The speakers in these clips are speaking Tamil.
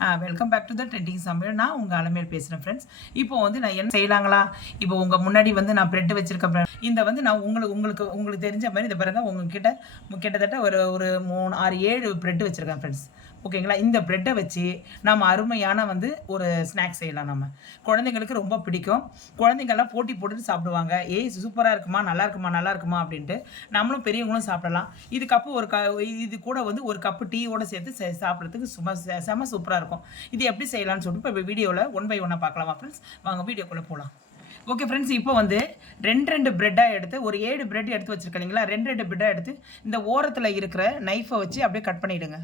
Welcome back to the trending சமையல். நான் உங்கள் அலமேல் பேசுகிறேன் ஃப்ரெண்ட்ஸ் இப்போ வந்து நான் என்ன செய்யலாங்களா? இப்போ உங்கள் முன்னாடி வந்து நான் ப்ரெட் வச்சிருக்கேன் இந்த வந்து நான் உங்களுக்கு உங்களுக்கு உங்களுக்கு தெரிஞ்ச மாதிரி இந்த பாருங்க உங்ககிட்ட கிட்டத்தட்ட ஒரு ஒரு மூணு ஆறு ஏழு ப்ரெட் வச்சுருக்கேன் ஃப்ரெண்ட்ஸ் ஓகேங்களா? இந்த ப்ரெட்டை வச்சு நம்ம அருமையான வந்து ஒரு ஸ்நாக்ஸ் செய்யலாம் நம்ம. குழந்தைங்களுக்கு ரொம்ப பிடிக்கும். குழந்தைங்கள்லாம் போட்டி போட்டுட்டு சாப்பிடுவாங்க. ஏய் சூப்பராக இருக்குமா? நல்லா இருக்குமா? நல்லா இருக்குமா? அப்படின்ட்டு நம்மளும் பெரியவங்களும் சாப்பிடலாம். இது கப்பு ஒரு க இது கூட வந்து ஒரு கப்பு டீயோட சேர்த்து சாப்பிட்றதுக்கு சும்மா செ- செம சூப்பராக இருக்கும். இது எப்படி செய்யலாம்னு சொல்லிட்டு இப்போ வீடியோவில் ஒன் பை ஒன்னாக பார்க்கலாமா ஃப்ரெண்ட்ஸ் வாங்க வீடியோக்குள்ளே போகலாம் ஓகே ஃப்ரெண்ட்ஸ் இப்போ வந்து ரெண்டு ரெண்டு பிரெட்டாக எடுத்து ஒரு ஏழு பிரெட் எடுத்து வச்சுருக்கீங்களா? இல்லைங்களா ரெண்டு ரெண்டு பிரெட்டாக எடுத்து இந்த ஓரத்தில் இருக்கிற நைஃபை வச்சு அப்படியே கட் பண்ணிவிடுங்க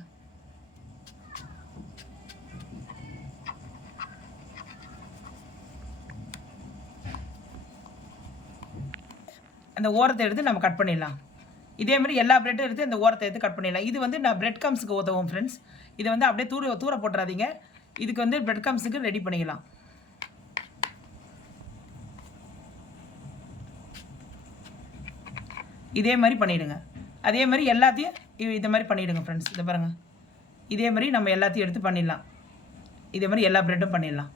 அந்த ஓரத்தை எடுத்து நம்ம கட் பண்ணிடலாம். இதே மாதிரி எல்லா பிரெட்டும் எடுத்து இந்த ஓரத்தை எடுத்து கட் பண்ணிடலாம். இது வந்து நான் பிரெட் கம்ஸுக்கு உதவும் ஃப்ரெண்ட்ஸ் இதை வந்து அப்படியே தூர தூர போட்டுறாதீங்க. இதுக்கு வந்து பிரெட் கம்ஸுக்கு ரெடி பண்ணிக்கலாம். இதே மாதிரி பண்ணிவிடுங்க அதே மாதிரி எல்லாத்தையும் இதை மாதிரி பண்ணிவிடுங்க ஃப்ரெண்ட்ஸ் இதை பாருங்கள் இதே மாதிரி நம்ம எல்லாத்தையும் எடுத்து பண்ணிடலாம். இதே மாதிரி எல்லா ப்ரெட்டும் பண்ணிடலாம்.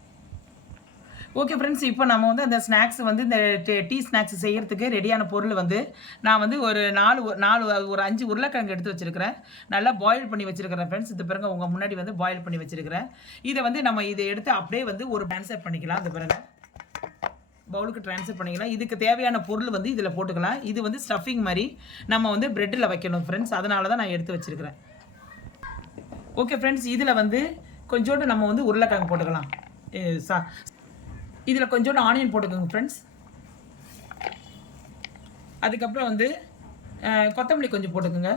ஓகே ஃப்ரெண்ட்ஸ் இப்போ நம்ம வந்து அந்த ஸ்நாக்ஸ் வந்து இந்த டீ- டீ ஸ்நாக்ஸ் செய்கிறதுக்கு ரெடியான பொருள் வந்து நான் வந்து ஒரு நாலு ஒரு- நாலு ஒரு அஞ்சு உருளைக்கிழங்கு எடுத்து வச்சுருக்கிறேன். நல்லா பாயில் பண்ணி வச்சுருக்கிறேன் ஃப்ரெண்ட்ஸ் இது பிறகு உங்கள் முன்னாடி வந்து பாயில் பண்ணி வச்சுருக்கிறேன். இதை வந்து நம்ம இதை எடுத்து அப்படியே வந்து ஒரு ட்ரான்ஸ்ஃபர் பண்ணிக்கலாம். இந்த பிறகு பவுலுக்கு ட்ரான்ஸ்ஃபர் பண்ணிக்கலாம். இதுக்கு தேவையான பொருள் வந்து இதில் போட்டுக்கலாம். இது வந்து ஸ்டஃபிங் மாதிரி நம்ம வந்து ப்ரெட்டில் வைக்கணும் ஃப்ரெண்ட்ஸ் அதனால தான் நான் எடுத்து வச்சிருக்கிறேன். ஓகே ஃப்ரெண்ட்ஸ் இதில் வந்து கொஞ்சோண்டு நம்ம வந்து உருளைக்கிழங்கு போட்டுக்கலாம். சா இதில் கொஞ்சோண்டு ஆனியன் போட்டுக்கோங்க ஃப்ரெண்ட்ஸ் அதுக்கப்புறம் வந்து கொத்தமல்லி கொஞ்சம் போட்டுக்கோங்க.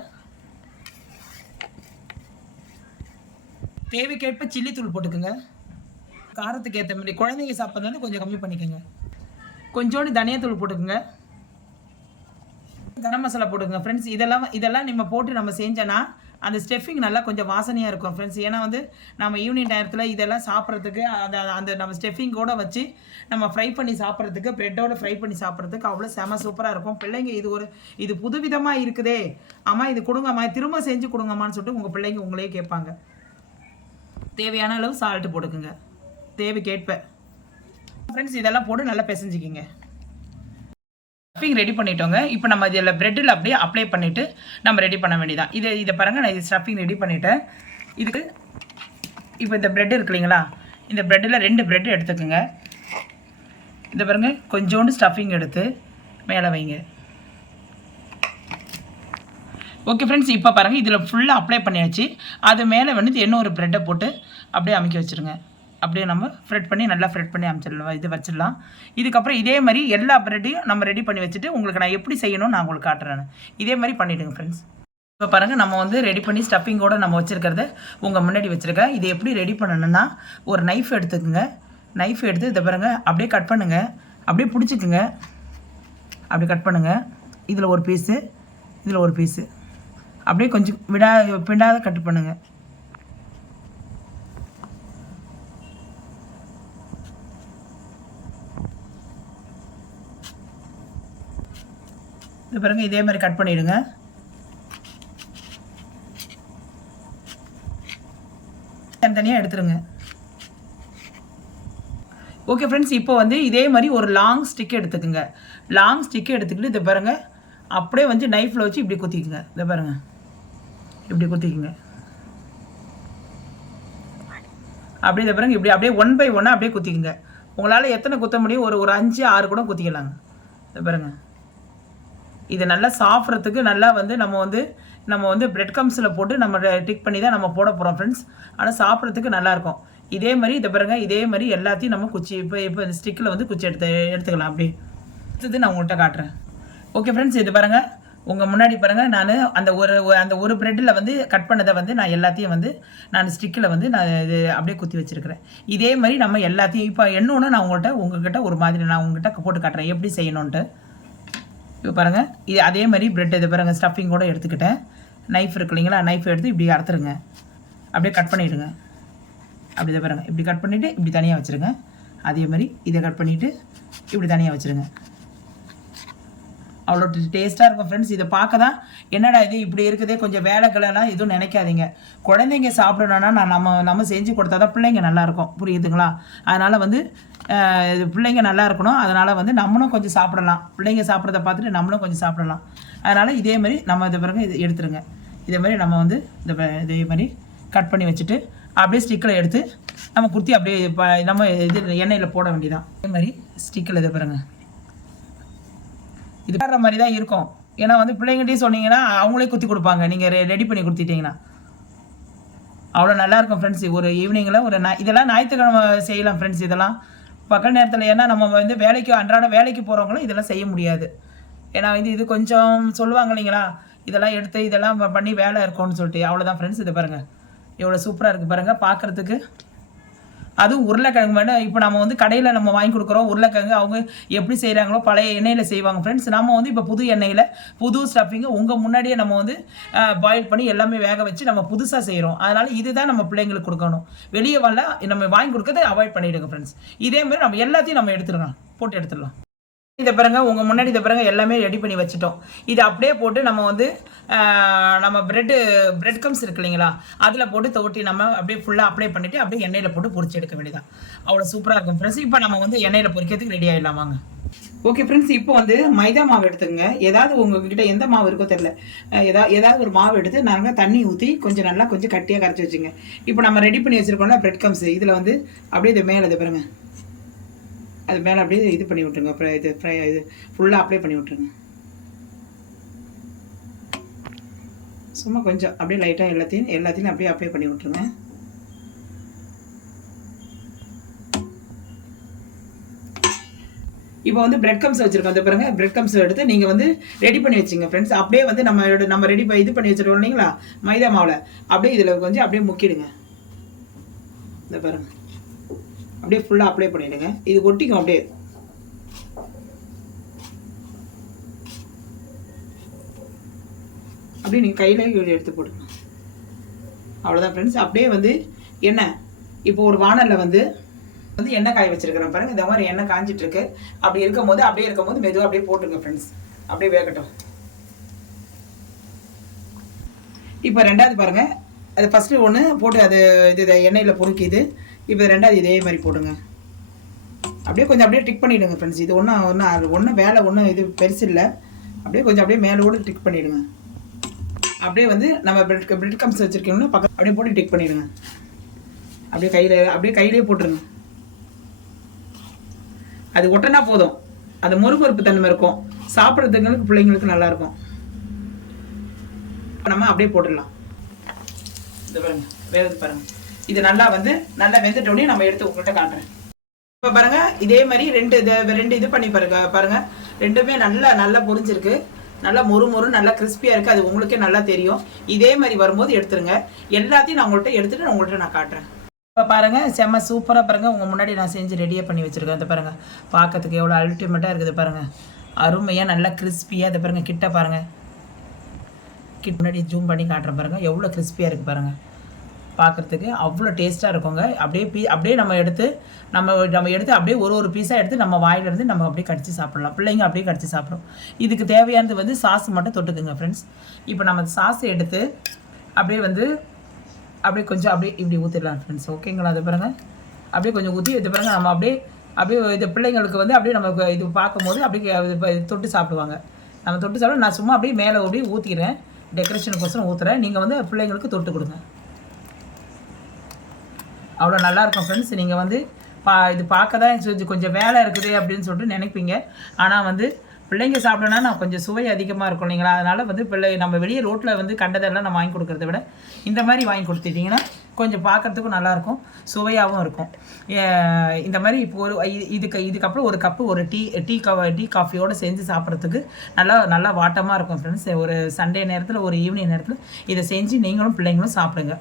தேவைக்கேற்ப சில்லி தூள் போட்டுக்கோங்க. காரத்துக்கு ஏற்ற மாதிரி குழந்தைங்க சாப்பிட்றது கொஞ்சம் கம்மி பண்ணிக்கோங்க. கொஞ்சோண்டு தனியாத்தூள் போட்டுக்கோங்க. கரம் மசாலா போட்டுக்கோங்க ஃப்ரெண்ட்ஸ் இதெல்லாம் இதெல்லாம் நம்ம போட்டு நம்ம செஞ்சோன்னா அந்த ஸ்டெஃபிங் நல்லா கொஞ்சம் வாசனையாக இருக்கும் ஃப்ரெண்ட்ஸ் ஏன்னா வந்து நம்ம ஈவினிங் டயத்தில் இதெல்லாம் சாப்பிட்றதுக்கு அந்த அந்த நம்ம ஸ்டெஃபிங்கோடு வச்சு நம்ம ஃப்ரை பண்ணி சாப்பிட்றதுக்கு ப்ரெட்டோட ஃப்ரை பண்ணி சாப்பிட்றதுக்கு அவ்வளோ செம சூப்பராக இருக்கும். பிள்ளைங்க இது ஒரு இது புதுவிதமாக இருக்குதே. அம்மா இது கொடுங்கம்மா திரும்ப செஞ்சு கொடுங்கம்மான்னு சொல்லிட்டு உங்கள் பிள்ளைங்க உங்களே கேட்பாங்க. தேவையான அளவு சால்ட்டு போட்டுக்குங்க. தேவைக்கேற்ப. ஃப்ரெண்ட்ஸ் இதெல்லாம் போட்டு நல்லா பிசைஞ்சிக்கிங்க. Stuffing ready பண்ணிட்டோங்க. இப்போ நம்ம இதில் ப்ரெட்டில் அப்படியே அப்ளை பண்ணிவிட்டு நம்ம ரெடி பண்ண வேண்டியதான் இதை இதை பாருங்க நான் இது ஸ்டஃபிங் ரெடி பண்ணிட்டேன். இதுக்கு இப்போ இந்த ப்ரெட் இருக்கு இல்லைங்களா? இந்த ப்ரெட்டில் ரெண்டு ப்ரெட் எடுத்துக்கோங்க. இதை பாருங்க கொஞ்சோண்டு ஸ்டஃபிங் எடுத்து மேலே வைங்க. ஓகே ஃப்ரெண்ட்ஸ் இப்போ பாருங்கள் இதில் ஃபுல்லாக அப்ளை பண்ணியாச்சு. அது மேலே வந்து இன்னொரு ப்ரெட்டை போட்டு அப்படியே அமைக்க வச்சுருங்க. அப்படியே நம்ம ஃப்ரெட் பண்ணி நல்லா ஃப்ரெட் பண்ணி அமைச்சிடலாம் இது வச்சிடலாம். இதுக்கப்புறம் இதே மாதிரி எல்லா ப்ரெட்டையும் நம்ம ரெடி பண்ணி வச்சுட்டு உங்களுக்கு நான் எப்படி செய்யணும்னு நான் உங்களுக்கு காட்டுறேன் இதே மாதிரி பண்ணிவிடுங்க ஃப்ரெண்ட்ஸ் இப்போ பாருங்கள் நம்ம வந்து ரெடி பண்ணி ஸ்டஃபிங்கோட நம்ம வச்சுருக்கிறத உங்கள் முன்னாடி வச்சுருக்கேன் இது எப்படி ரெடி பண்ணணும்னா ஒரு நைஃப் எடுத்துக்கோங்க. நைஃப் எடுத்து இதை பாருங்கள் அப்படியே கட் பண்ணுங்கள் அப்படியே பிடிச்சிக்குங்க. அப்படி கட் பண்ணுங்க. இதில் ஒரு பீஸு இதில் ஒரு பீஸு அப்படியே கொஞ்சம் விடா பிண்டாத கட் பண்ணுங்கள் இது பாருங்க இதே மாதிரி கட் பண்ணிடுங்க. தனித்தனியாக எடுத்துருங்க. ஓகே ஃப்ரெண்ட்ஸ் இப்போ வந்து இதே மாதிரி ஒரு லாங் ஸ்டிக் எடுத்துக்கோங்க. லாங் ஸ்டிக் எடுத்துக்கிட்டு இதை பாருங்கள் அப்படியே வந்து நைஃப்பில் வச்சு இப்படி குத்திக்குங்க. இதை பாருங்க. இப்படி குத்திக்குங்க. அப்படியே இதை பாருங்கள் இப்படி அப்படியே ஒன் பை ஒன்னாக அப்படியே குத்திக்குங்க. உங்களால் எத்தனை குத்த முடியும்? ஒரு ஒரு அஞ்சு ஆறு கூட குத்திக்கலாங்க. இதை பாருங்கள் இது நல்லா சாப்பிட்றதுக்கு நல்லா வந்து நம்ம வந்து நம்ம வந்து பிரெட் கம்ஸில் போட்டு நம்ம டிக் பண்ணி தான் நம்ம போட போகிறோம் ஃப்ரெண்ட்ஸ் ஆனால் சாப்பிட்றதுக்கு நல்லாயிருக்கும் இதே மாதிரி இதை பாருங்கள் இதே மாதிரி எல்லாத்தையும் நம்ம குச்சி இப்போ இப்போ இந்த ஸ்டிக்கில் வந்து குச்சி எடுத்து எடுத்துக்கலாம் அப்படி அடுத்தது நான் உங்கள்கிட்ட காட்டுறேன். ஓகே ஃப்ரெண்ட்ஸ் இது பாருங்கள் உங்கள் முன்னாடி பாருங்கள் நான் அந்த ஒரு அந்த ஒரு ப்ரெட்டில் வந்து கட் பண்ணதை வந்து நான் எல்லாத்தையும் வந்து நான் ஸ்டிக்கில் வந்து நான் இது அப்படியே குத்தி வச்சிருக்கிறேன். இதே மாதிரி நம்ம எல்லாத்தையும் இப்போ இன்னொன்று நான் உங்கள்கிட்ட உங்ககிட்ட ஒரு மாதிரி நான் உங்கள்கிட்ட போட்டு காட்டுறேன். எப்படி செய்யணுன்ட்டு இப்போ பாருங்கள் இது அதே மாதிரி பிரெட் இது பாருங்கள் ஸ்டஃபிங்கோட எடுத்துக்கிட்டேன். நைஃப் இருக்கு இல்லைங்களா? நைஃப் எடுத்து இப்படி அறுத்துருங்க. அப்படியே கட் பண்ணிவிடுங்க அப்படி இதை பாருங்கள் இப்படி கட் பண்ணிவிட்டு இப்படி தனியாக வச்சுருங்க. அதே மாதிரி இதை கட் பண்ணிவிட்டு இப்படி தனியாக வச்சுருங்க. அவ்வளோ டேஸ்ட்டாக இருக்கும் ஃப்ரெண்ட்ஸ் இதை பார்க்க தான் என்னடா இது? இப்படி இருக்குதே. கொஞ்சம் வேலைகளெல்லாம் எதுவும் நினைக்காதீங்க. குழந்தைங்க சாப்பிடணும்னா நான் நம்ம நம்ம செஞ்சு கொடுத்தா தான் பிள்ளைங்க நல்லாயிருக்கும் புரியுதுங்களா? அதனால் வந்து இது பிள்ளைங்க நல்லா இருக்கணும். அதனால் வந்து நம்மளும் கொஞ்சம் சாப்பிடலாம். பிள்ளைங்க சாப்பிட்றத பார்த்துட்டு நம்மளும் கொஞ்சம் சாப்பிடலாம். அதனால் இதே மாதிரி நம்ம இது பிறகு இது எடுத்துருங்க. இதே மாதிரி நம்ம வந்து இந்த இதே மாதிரி கட் பண்ணி வச்சுட்டு அப்படியே ஸ்டிக்கில் எடுத்து நம்ம குத்தி அப்படியே நம்ம இது எண்ணெயில் போட வேண்டியதான் இதே மாதிரி ஸ்டிக்கில் இதை பாருங்க. இது வேற மாதிரி தான் இருக்கும். ஏன்னா வந்து பிள்ளைங்கிட்டே சொன்னீங்கன்னா அவங்களே குத்தி கொடுப்பாங்க. நீங்கள் ரெடி பண்ணி கொடுத்துட்டீங்கன்னா. அவ்வளோ நல்லாயிருக்கும் ஃப்ரெண்ட்ஸ் ஒரு ஈவினிங்கில் ஒரு நா- இதெல்லாம் ஞாயிற்றுக்கிழமை செய்யலாம் ஃப்ரெண்ட்ஸ் இதெல்லாம் பகல் நேரத்தில் ஏன்னா நம்ம வந்து வேலைக்கு அன்றாட வேலைக்கு போகிறவங்களும் இதெல்லாம் செய்ய முடியாது. ஏன்னா இது இது கொஞ்சம் சொல்லுவாங்க இல்லைங்களா? இதெல்லாம் எடுத்து இதெல்லாம் பண்ணி வேலை இருக்கும்னு சொல்லிட்டு. அவ்வளோதான் ஃப்ரெண்ட்ஸ் இது பாருங்கள் எவ்வளோ சூப்பராக இருக்குது பாருங்கள் பார்க்குறதுக்கு அதுவும் உருளைக்கிழங்கு வேணும் இப்போ நம்ம வந்து கடையில் நம்ம வாங்கி கொடுக்குறோம் உருளைக்கிழங்கு. அவங்க எப்படி செய்கிறாங்களோ பழைய எண்ணெயில் செய்வாங்க ஃப்ரெண்ட்ஸ் நம்ம வந்து இப்போ புது எண்ணெயில் புது ஸ்டஃபிங்கு உங்கள் முன்னாடியே நம்ம வந்து பாயில் பண்ணி எல்லாமே வேக வச்சு நம்ம புதுசாக செய்கிறோம் அதனால் இதுதான் நம்ம பிள்ளைங்களுக்கு கொடுக்கணும். வெளியே வரல நம்ம வாங்கி கொடுக்கறத அவாய்ட் பண்ணிவிடுங்க ஃப்ரெண்ட்ஸ் இதே மாதிரி நம்ம எல்லாத்தையும் நம்ம எடுத்துடலாம். போட்டு எடுத்துடலாம். இந்த பாருங்க உங்கள் முன்னாடி இந்த பாருங்க எல்லாமே ரெடி பண்ணி வச்சுட்டோம். இது அப்படியே போட்டு நம்ம வந்து நம்ம பிரெட்டு பிரெட் கம்ஸ் இருக்கு இல்லைங்களா? அதில் போட்டு தொட்டி நம்ம அப்படியே ஃபுல்லாக அப்ளை பண்ணிவிட்டு அப்படியே எண்ணெயில் போட்டு பொறிச்சு எடுக்க வேண்டியதான் அவ்வளோ சூப்பராக இருக்கும் ஃப்ரெண்ட்ஸ் இப்போ நம்ம வந்து எண்ணெயில் பொரிக்கிறதுக்கு ரெடி ஆகிடலாம் வாங்க. ஓகே ஃப்ரெண்ட்ஸ் இப்போ வந்து மைதா மாவு எடுத்துங்க ஏதாவது உங்ககிட்ட எந்த மாவு இருக்கோ தெரியல. ஏதா ஏதாவது ஒரு மாவு எடுத்து நாங்கள் தண்ணி ஊற்றி கொஞ்சம் நல்லா கொஞ்சம் கட்டியாக கரைச்சி வச்சுங்க இப்போ நம்ம ரெடி பண்ணி வச்சுருக்கோம்ல பிரெட் கம்ஸ் இதில் வந்து அப்படியே இது மேலே இது பாருங்கள் அது மேலே அப்படியே இது பண்ணி விட்ருங்க அப்புறம் இது ஃப்ரை இது ஃபுல்லாக அப்ளை பண்ணி விட்ருங்க சும்மா கொஞ்சம் அப்படியே லைட்டாக எல்லாத்தையும் எல்லாத்தையும் அப்படியே அப்ளை பண்ணி விட்ருங்க இப்போ வந்து பிரெட் கம்ஸ் வச்சுருக்கோம். அந்த பாருங்க பிரெட் கம்ஸ் எடுத்து நீங்கள் வந்து ரெடி பண்ணி வச்சுங்க ஃப்ரெண்ட்ஸ் அப்படியே வந்து நம்ம நம்ம ரெடி இது பண்ணி வச்சுருக்கோம் இல்லைங்களா? மைதா மாவில். அப்படியே இதில் கொஞ்சம் அப்படியே முக்கிடுங்க. இந்த பாருங்கள் அப்படியே ஃபுல்லாக அப்ளை பண்ணிவிடுங்க இது ஒட்டிக்கும் அப்படியே. அப்படியே நீங்கள் கையில் எடுத்து போடுங்க அவ்வளோதான் ஃப்ரெண்ட்ஸ் அப்படியே வந்து எண்ணெய் இப்போ ஒரு வானலில் வந்து வந்து எண்ணெய் காய வச்சுருக்கிறேன் பாருங்கள் இந்த மாதிரி எண்ணெய் காஞ்சிட்ருக்கு. அப்படி இருக்கும் போது அப்படியே இருக்கும் போது மெதுவாக அப்படியே போட்டுருங்க ஃப்ரெண்ட்ஸ் அப்படியே வேகட்டும். இப்போ ரெண்டாவது பாருங்கள் அது ஃபஸ்ட்டு ஒன்று போட்டு அது இது எண்ணெயில் பொறுக்கிது. இப்போ ரெண்டாவது இதே மாதிரி போடுங்க. அப்படியே கொஞ்சம் அப்படியே டிக் பண்ணிவிடுங்க ஃப்ரெண்ட்ஸ் இது ஒன்றும் ஒன்றும் ஒன்றும் வேலை ஒன்றும் இது பெருசு இல்லை. அப்படியே கொஞ்சம் அப்படியே மேலோடு டிக் பண்ணிவிடுங்க அப்படியே வந்து நம்ம பிரெட் பிரெட் கம்ஸ் வச்சுருக்கீங்கன்னா பக்கம் அப்படியே போட்டு டிக் பண்ணிவிடுங்க அப்படியே கையில் அப்படியே கையிலேயே போட்டுருங்க. அது ஒட்டனா போதும். அது மொறுமொறுப்பு தன்மை இருக்கும். சாப்பிட்றதுங்களுக்கு பிள்ளைங்களுக்கு நல்லாயிருக்கும் நம்ம அப்படியே போட்டுடலாம். இது பாருங்க இது பாருங்கள் இது நல்லா வந்து நல்லா வெந்துட்டோடனே நம்ம எடுத்து உங்கள்கிட்ட காட்டுறேன். இப்போ பாருங்க இதே மாதிரி ரெண்டு இதை ரெண்டு இது பண்ணி பாருங்க பாருங்க. ரெண்டுமே நல்லா நல்லா பொரிஞ்சிருக்கு. நல்லா மொறு மொறு நல்லா கிறிஸ்பியாக இருக்குது அது உங்களுக்கே நல்லா தெரியும். இதே மாதிரி வரும்போது எடுத்துருங்க. எல்லாத்தையும் நான் உங்கள்கிட்ட எடுத்துகிட்டு நான் உங்கள்கிட்ட நான் காட்டுறேன். இப்போ பாருங்கள் செம்ம சூப்பராக பாருங்கள் உங்கள் முன்னாடி நான் செஞ்சு ரெடியாக பண்ணி வச்சுருக்கேன். அதை பாருங்கள் பார்க்கறதுக்கு எவ்வளோ அல்டிமேட்டாக இருக்குது பாருங்கள் அருமையாக நல்லா கிறிஸ்பியாக இதை பாருங்கள் கிட்ட பாருங்கள் கிட்ட முன்னாடி ஜூம் பண்ணி காட்டுறேன் பாருங்கள் எவ்வளோ கிறிஸ்பியாக இருக்குது பாருங்கள் பார்க்குறதுக்கு அவ்வளோ டேஸ்ட்டாக இருக்குங்க. அப்படியே பீ அப்படியே நம்ம எடுத்து நம்ம நம்ம எடுத்து அப்படியே ஒரு ஒரு பீஸாக எடுத்து நம்ம வாயிலிருந்து நம்ம அப்படியே கடிச்சு சாப்பிடலாம். பிள்ளைங்க அப்படியே கடிச்சு சாப்பிடும். இதுக்கு தேவையானது வந்து சாஸ் மட்டும் தொட்டுக்குங்க ஃப்ரெண்ட்ஸ் இப்போ நம்ம சாஸ் எடுத்து அப்படியே வந்து அப்படியே கொஞ்சம் அப்படியே இப்படி ஊற்றிடலாம் ஃப்ரெண்ட்ஸ் ஓகேங்களா அது பாருங்கள் அப்படியே கொஞ்சம் ஊற்றி இது பாருங்க. நம்ம அப்படியே அப்படியே இது பிள்ளைங்களுக்கு வந்து அப்படியே நம்ம இது பார்க்கும்போது அப்படியே தொட்டு சாப்பிடுவாங்க. நம்ம தொட்டு சாப்பிட நான் சும்மா அப்படியே மேலே அப்படியே ஊற்றிக்கிறேன் டெக்கரேஷனுக்கோசரம் ஊற்றுறேன் நீங்கள் வந்து பிள்ளைங்களுக்கு தொட்டு கொடுங்க. அவ்வளோ நல்லா இருக்கும் ஃப்ரெண்ட்ஸ் நீங்கள் வந்து பா இது பார்க்க தான் கொஞ்சம் கொஞ்சம் வேலை இருக்குது அப்படின்னு சொல்லிட்டு நினைப்பீங்க. ஆனால் வந்து பிள்ளைங்க சாப்பிடணும்னா நான் கொஞ்சம் சுவை அதிகமாக இருக்கும் இல்லைங்களா? அதனால் வந்து பிள்ளை நம்ம வெளியே ரோட்டில் வந்து கண்டதெல்லாம் நம்ம வாங்கி கொடுக்குறத விட இந்த மாதிரி வாங்கி கொடுத்துட்டிங்கன்னா கொஞ்சம் பார்க்கறதுக்கும் நல்லாயிருக்கும் சுவையாகவும் இருக்கும். இந்த மாதிரி இப்போ ஒரு இதுக்கு இதுக்கப்புறம் ஒரு கப்பு ஒரு டீ டீ கா டீ காஃபியோடு செஞ்சு சாப்பிட்றதுக்கு நல்லா நல்லா வாட்டமாக இருக்கும் ஃப்ரெண்ட்ஸ் ஒரு சண்டே நேரத்தில் ஒரு ஈவினிங் நேரத்தில் இதை செஞ்சு நீங்களும் பிள்ளைங்களும் சாப்பிடுங்க.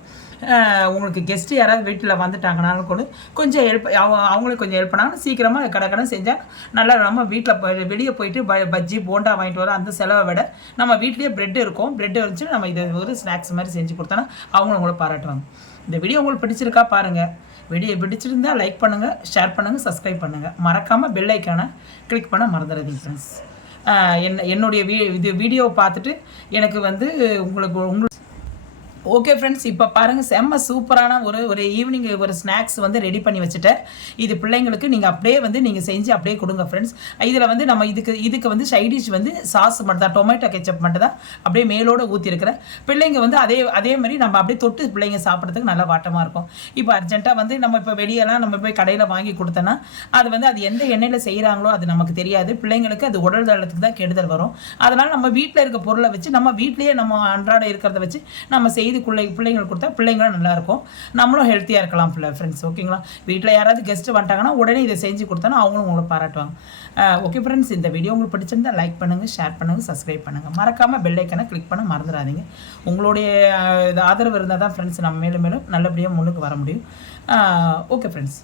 உங்களுக்கு கெஸ்ட்டு யாராவது வீட்டில் வந்துட்டாங்கனாலும் கூட கொஞ்சம் ஹெல்ப் அவங்களுக்கு கொஞ்சம் ஹெல்ப் பண்ணாங்கன்னா சீக்கிரமாக கடை கடை செஞ்சால் நல்லா நம்ம வீட்டில் போய் வெளியே போயிட்டு ப பஜ்ஜி போண்டா வாங்கிட்டு வர அந்த செலவை விட நம்ம வீட்லேயே ப்ரெட் இருக்கும். ப்ரெட் வச்சு நம்ம இதை ஒரு ஸ்நாக்ஸ் மாதிரி செஞ்சு கொடுத்தோன்னா அவங்களும் உங்களை பாராட்டுவாங்க. இந்த வீடியோ உங்களுக்கு பிடிச்சிருக்கா பாருங்கள் வீடியோ பிடிச்சிருந்தா லைக் பண்ணுங்கள் ஷேர் பண்ணுங்கள் சப்ஸ்கிரைப் பண்ணுங்கள் மறக்காமல் பெல் ஐக்கானை கிளிக் பண்ண மறந்துடாதீங்க ஃப்ரெண்ட்ஸ் என்ன என்னுடைய வீ இது வீடியோவை பார்த்துட்டு எனக்கு வந்து உங்களுக்கு உங்களுக்கு ஓகே ஃப்ரெண்ட்ஸ் இப்போ பாருங்கள் செம்ம சூப்பரான ஒரு ஒரு ஈவினிங் ஒரு ஸ்நாக்ஸ் வந்து ரெடி பண்ணி வச்சுட்டேன். இது பிள்ளைங்களுக்கு நீங்கள் அப்படியே வந்து நீங்கள் செஞ்சு அப்படியே கொடுங்க ஃப்ரெண்ட்ஸ் இதில் வந்து நம்ம இதுக்கு இதுக்கு வந்து சைடிஷ் வந்து சாஸ் மட்டும் தான் டொமேட்டோ கெச்சப் மட்டும் தான் அப்படியே மேலோடு ஊற்றிருக்கிறேன் பிள்ளைங்க வந்து அதே அதே மாதிரி நம்ம அப்படியே தொட்டு பிள்ளைங்க சாப்பிட்றதுக்கு நல்லா வாட்டமாக இருக்கும். இப்போ அர்ஜென்ட்டாக வந்து நம்ம இப்போ வெளியெல்லாம் நம்ம போய் கடையில் வாங்கி கொடுத்தோன்னா அது வந்து அது எந்த எண்ணெயில் செய்கிறாங்களோ அது நமக்கு தெரியாது. பிள்ளைங்களுக்கு அது உடல் தளத்துக்கு தான் கெடுதல் வரும். அதனால் நம்ம வீட்டில் இருக்க பொருளை வச்சு நம்ம வீட்லேயே நம்ம அன்றாட இருக்கிறத வச்சு நம்ம செய்து பிள்ளை பிள்ளைங்களுக்கு கொடுத்தா பிள்ளைங்களும் நல்லாயிருக்கும். நம்மளும் ஹெல்த்தியாக இருக்கலாம் பிள்ளை ஃப்ரெண்ட்ஸ் ஓகேங்களா வீட்டில் யாராவது கெஸ்ட்டு வந்துட்டாங்கன்னா உடனே இதை செஞ்சு கொடுத்தோன்னா அவங்களும் உங்களை பாராட்டுவாங்க. ஓகே ஃப்ரெண்ட்ஸ் இந்த வீடியோ உங்களுக்கு பிடிச்சிருந்தா லைக் பண்ணுங்கள் ஷேர் பண்ணுங்கள் சப்ஸ்கிரைப் பண்ணுங்கள் மறக்காமல் பெல்லைக்கனை கிளிக் பண்ண மறந்துடாதீங்க. உங்களுடைய இது ஆதரவு இருந்தால் தான் ஃப்ரெண்ட்ஸ் நம்ம மேலும் மேலும் நல்லபடியாக முன்னுக்கு வர முடியும். Okay friends